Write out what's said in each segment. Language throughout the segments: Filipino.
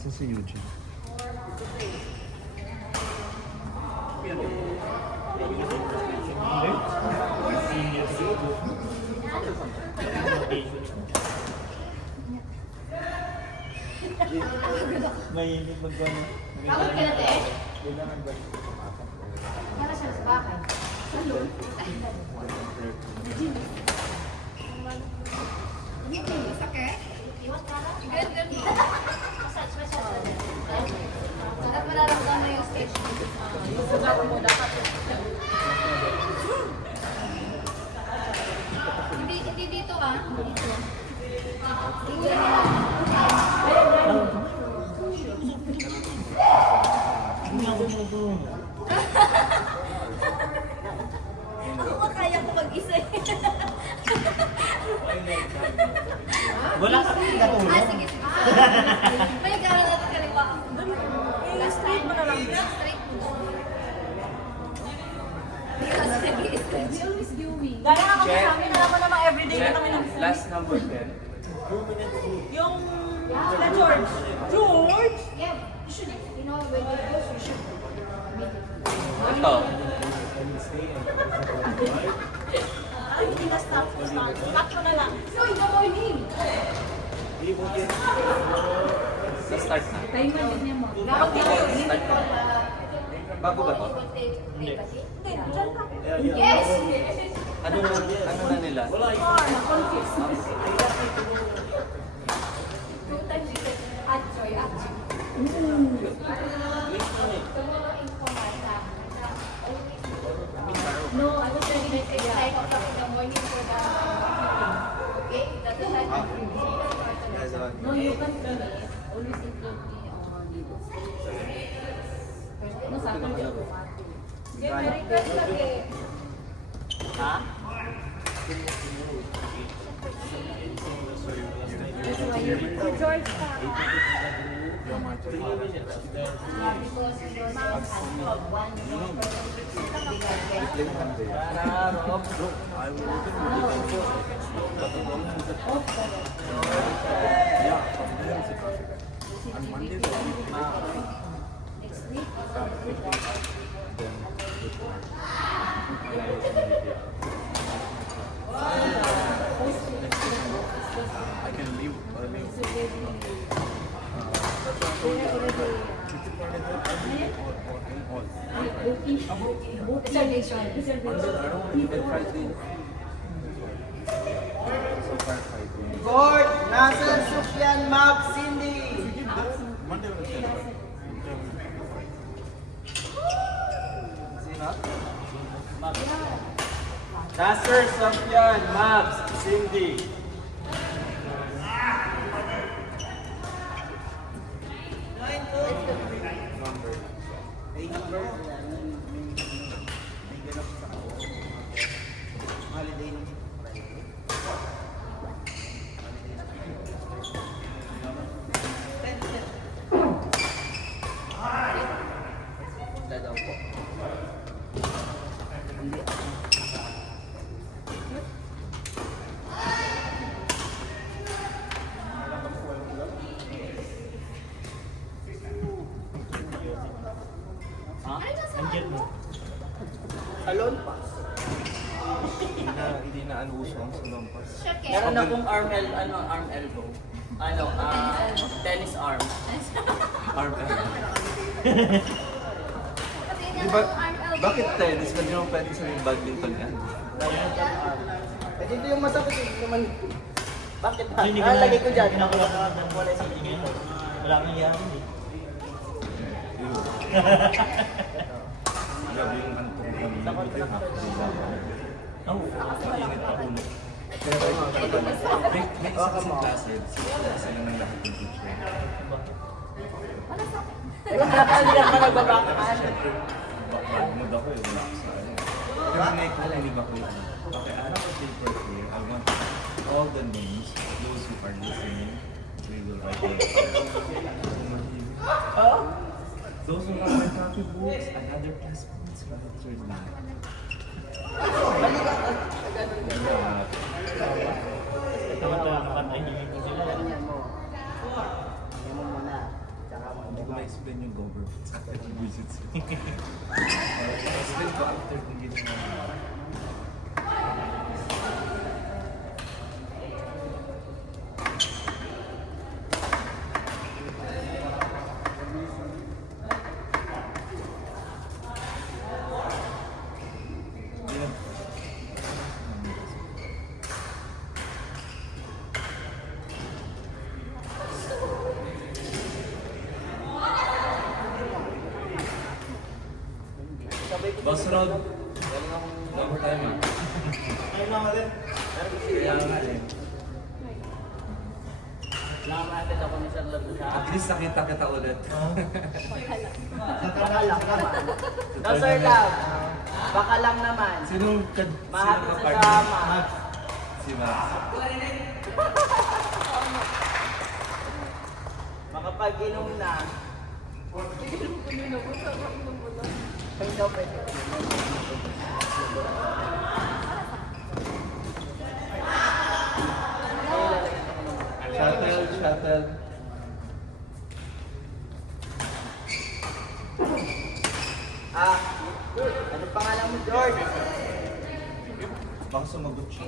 Saan si Eugene? Mainit magkano. Tawag ka na, te? Para siya sa bahay. Salon. Sakit? Iwas ka na? Ganda mo. Massage. Dapat mararamdaman yung stage. Sugat mo dapat. Hindi dito ah. Dito. Tingnan mo. Ako kaya ko mag-isa eh. Wala ka rin natulog. Sige. May gano'n natin kaliwa. Straight mo na lang. Straight mo. Gaya nga kami sa amin, alam mo naman everyday na kami ng Last number 10. yung sila George. George? Yeah, you should. You know, when you go, you should. Ito. Ay, hindi na stop. Stop ko na lang. So, in the morning. Start na. Time na din mo. Gawag Start na. Bago ba to? Hindi. Hindi, dyan ka. Yes! Ano na nila? Na-confuse. Two times you said, sorry, No, I was ready to say 5 o'clock in the morning for the okay? That's the time of No, you can always include me on videos. No, sa akin yung may request lagi. Ha? So, George ka. Because your mom has called one next week. I can leave early. Reservation. Gord, Nasser, Sufyan, Mab, Cindy. Nasser, Sufyan, Mabs, Cindy. Salon pa. Hindi na ano uso ang salompas. Meron akong arm elbow. Tennis arm. Arm Diba, bakit tennis? Pwede naman pwede sabihin badminton yan. Eh, dito yung masakit eh. Naman. Bakit ba? Hindi ka Lagay ko dyan. Wala sa tingin. Wala kang yaman eh. Grabe yung antong kanina. Oo. Init pa ulo. May isa kasing klase. Sila ng lahat ng teacher. Hindi ka nagbabakahan. Background mood ako eh. Wala sa ano. Pero may kulinig ako yun. Okay, I have a paper here. I want all the names, those who are listening, we will write it. Those who have my copybooks, another classmates, what's your name? Tama-tama kapag nahihingin ko sila. Yan mo muna. explain yung government sa akin ng visits. Explain ko after kung ginawa. Boss Rod, long time ah. Ayun lang natin. Kaya nga eh. Nakamatid ako ni Sir Lab sa At least nakita kita ulit. Baka lang naman. No, Sir Lab. Baka lang naman. Sinong Mahati sa partner? sama. Si Max. Makapag-inom na. Ay, daw pwede. Shuttle, shuttle. Ano pangalan mo, George? Baka sumagot siya.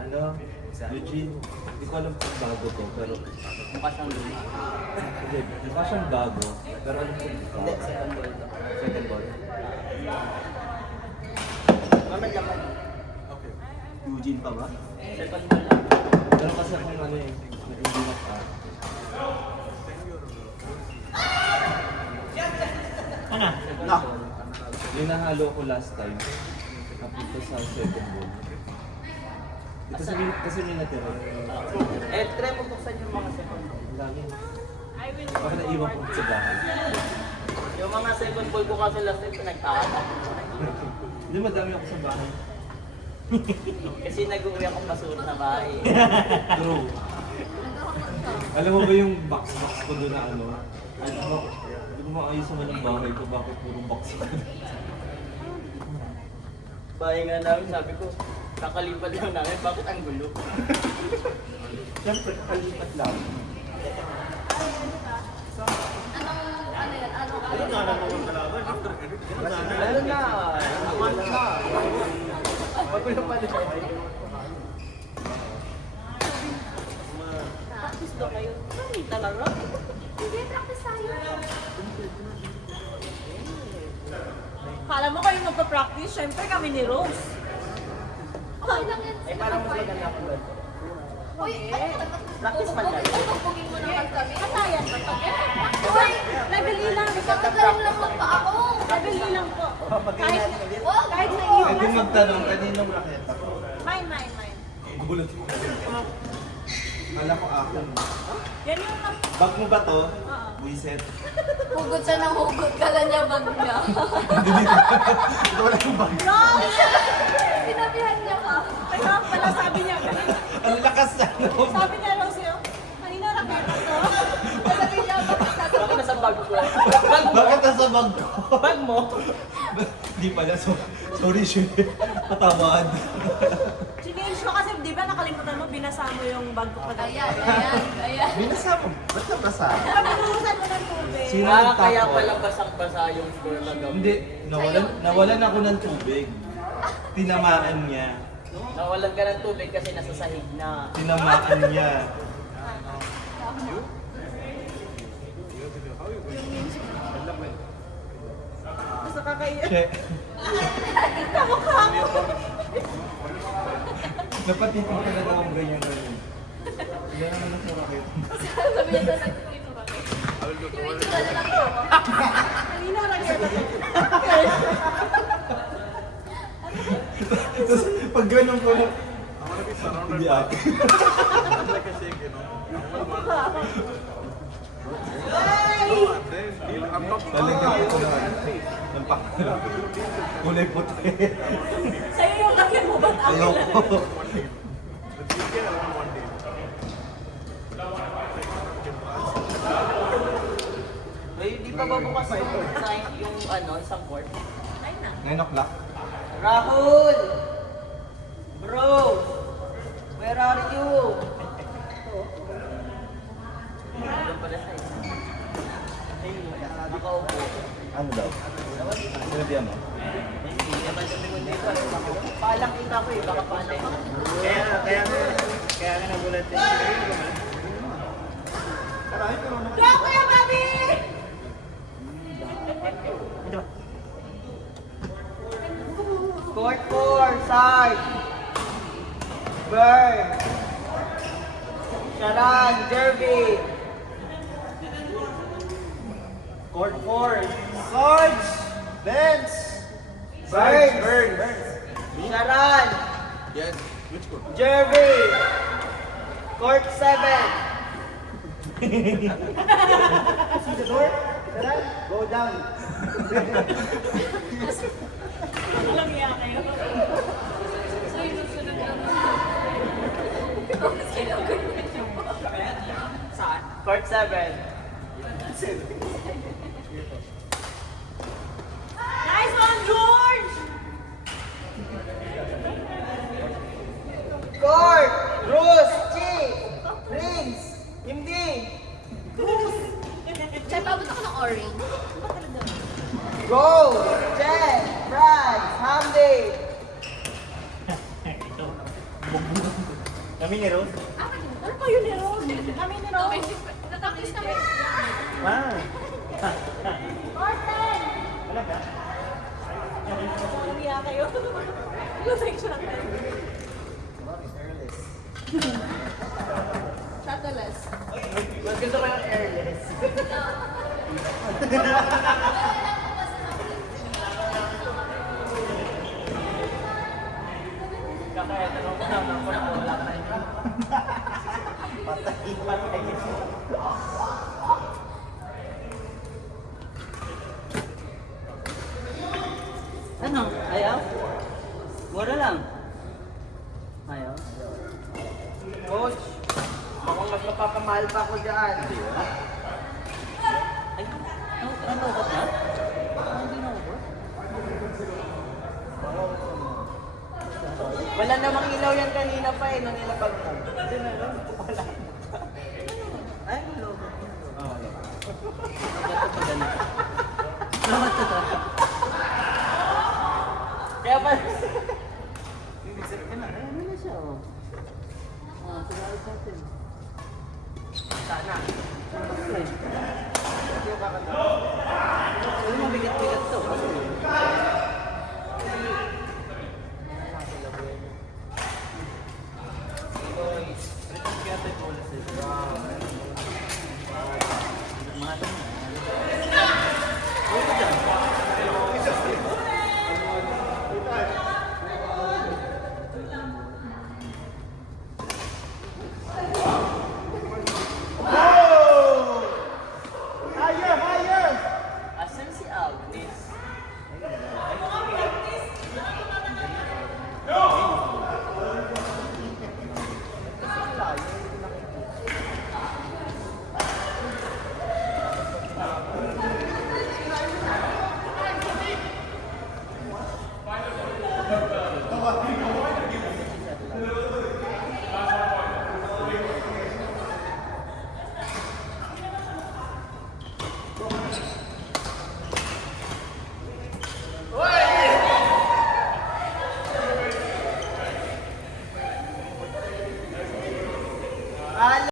Ano? Eugene, hindi ko alam kung bago to, pero... Mukha siyang luma. Hindi, mukha siyang bago, pero alam ko Hindi, second ball to. second ball. Mamad lang. Eugene pa ba? Second ball lang. Pero kasi akong ano eh, hindi na pa. Ano? No! Yung nahalo ko last time, napunta sa second ball. Kasi may natira. Try mo buksan yung mga second ball. Ang dami. Baka naiwan ko sa bahay. Yung mga second ball ko kasi last time pinagtaka. Hindi, madami ako sa bahay. Kasi nag-uwi akong basura sa bahay. True. Alam mo ba yung box ko doon na ano? Hindi ko maayos naman ang bahay ko, bakit puro box ko? Bahay nga namin, sabi ko, kakalipat lang namin, bakit ang gulo? Siyempre, kalipat lang. Ayun nga na naman kalaban. After edit. Ano na? Ano na? Magulo pa rin. Practice daw kayo. Hindi talaga. Hindi, practice tayo. Kala mo kayo magpa-practice, syempre kami ni Rose. Okay lang yan. Eh, parang mas maganda ako doon. Uy, Practice man lang. Pupugin mo naman kami. Katayan ba ito? Uy, Level E lang. magkakagaling lang magpa ako. Level E lang po. Kahit, Wag! kahit sa Eh, iyo. kung magtanong, kaninong raketa? Mine. Gulat ko. Kala ko akin. Yan yung Bag mo ba to? Oo. Wiset? Hugot siya ng hugot. Kala niya bag niya. Ito wala yung bag. Rose! Sinabihan niya ka. Kaya pala sabi niya, kanina, Ang lakas na. sabi niya Rose yun, kanina raketa to. Sabi niya, bakit Bakit nasa bag ko? Bag mo? Bakit nasa bag ko? Bag mo? Di pala. Sorry, shit. Patawad. Change ko kasi, di ba nakalimutan mo, binasa mo yung bag ko kagabi. Ayan. Binasa mo. Ba't nabasa? Binuhusan mo ng tubig. Sino? Kaya pala basang-basa yung score na gawin. Hindi. Nawalan ako ng tubig. Tinamaan niya. Nawalan ka ng tubig kasi nasa sahig na. Tinamaan niya. Mas nakakaiyak. Che. Kamukha mo. Dapat dito ka na lang ganyan. Hindi naman nasa raketa. Sabi niya sa nagtutulito kami. Yung itsura na lang ako. Kanina raketa to. Tapos pag ganun ko na, hindi ako. Lalagyan ko ng pakala. Kulay puti. Sa'yo yung lagyan mo ba't akin? Ayoko. Ay, di pa ba bukas yung ano, isang court? 9 o'clock. Rahul! Bro! Where are you? Sabihan mo. Paalang kita ko eh, baka paalang. Kaya nga nagulat din. Go, Kuya Bobby! Court 4, Sarge. Burn. Sharan, Jervy. Court 4. Sarge! Benz! Burn. Sharan, Yes. Which court? Jervy. Court 7. See the door? Sharan, go down. Walang iya kayo. So, yung sunod naman. Sinagot mo siya po. Saan? Court 7. Nice one, George! Court, Bruce, Chi, Prince, Hindi. Chay, pabot ako ng orange. Go, Jen, Franz, Hamdi. Kami ni Rose. Ano pa yun ni Rose? Kami ni Rose. Natakis kami. Wow. Martin! Wala ka? Walang iya kayo. Lusay siya lang tayo. Shuttleless. Mas gusto ko yung airless. Kaya tanong ko na, wala ka na yun. Patay. Ano? Ayaw? Mura lang. Ayaw? Coach, mukhang mas mapapamahal pa ako dyan. Ay, ano ba na? Hindi na over? Wala namang ilaw yan kanina pa eh, nung nilapag mo. Hindi na lang, wala. Ay, may logo. Oo, kaya pa... Ano na siya, oh. Ah, siguro sa atin. Sana. Ano mabigat-bigat to? Asan si Agnes?